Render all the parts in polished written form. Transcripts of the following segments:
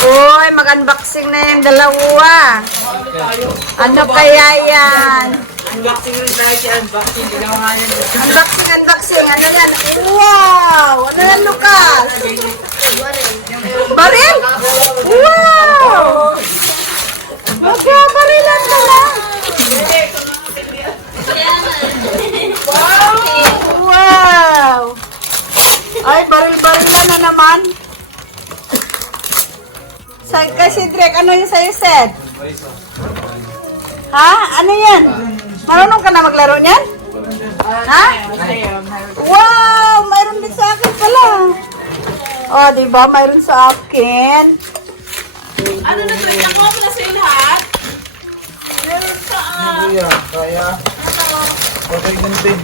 Uy, mag-unboxing na yung dalawa. Ano kaya yan? Unboxing rin tayo si unboxing. Ginawa nga yan. Unboxing. Ano yan? Wow! Ano yan, Lucas? Baril? Wow! Magkabarilan na lang. Wow! Ay, baril-barilan na naman. Kasi Drake, ano yung sa'yo, Seth? Ha? Ano yan? Marunong ka na maglaro niyan? Ha? Wow! Mayroon din sa akin pala. Oh, diba? Mayroon sa akin. Ano na rin ako? Wala sa'yo lahat? Meron ka Kaya. Okay, ganun.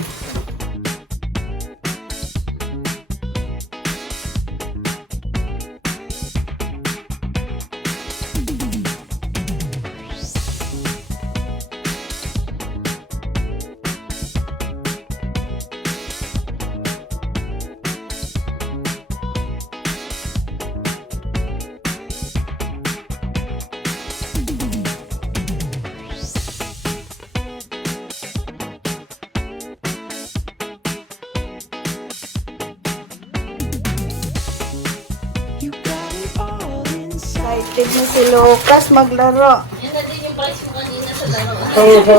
Excited na si Lucas maglaro. Yun na din yung price mo kanina sa laro.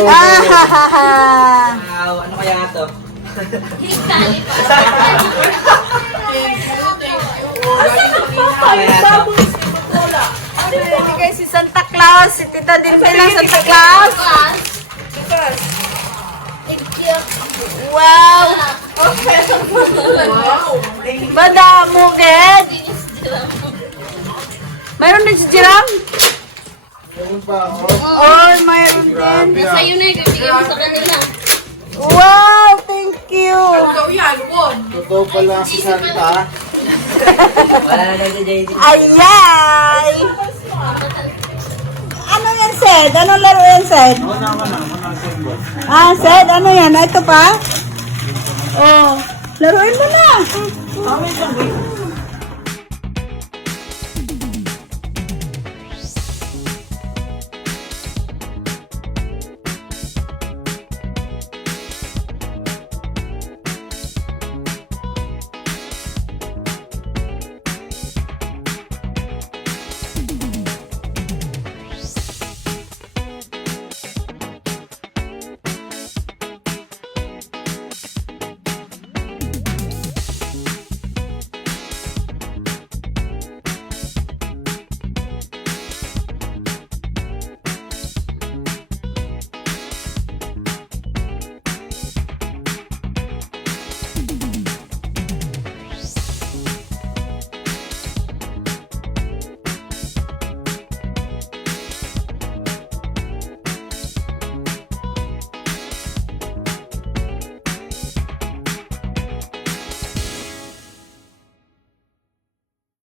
Wow, ano kaya ito? Higtali pa. Binigay si Santa Claus. Si Tita din bilang Santa Claus. Wow! Madamo, Ged. Mayroon din si Jiram? Meron pa ako. Oh, mayroon din. Sa'yo na yung bibigyan mo sa kanila. Wow, thank you. Totoo pala si Santa. Wala na lang si JD. Ayay! Ano yan, Sed? Anong laro yan, Sed? Ah, Sed, ano yan? Ito pa? Oh, laruin mo na.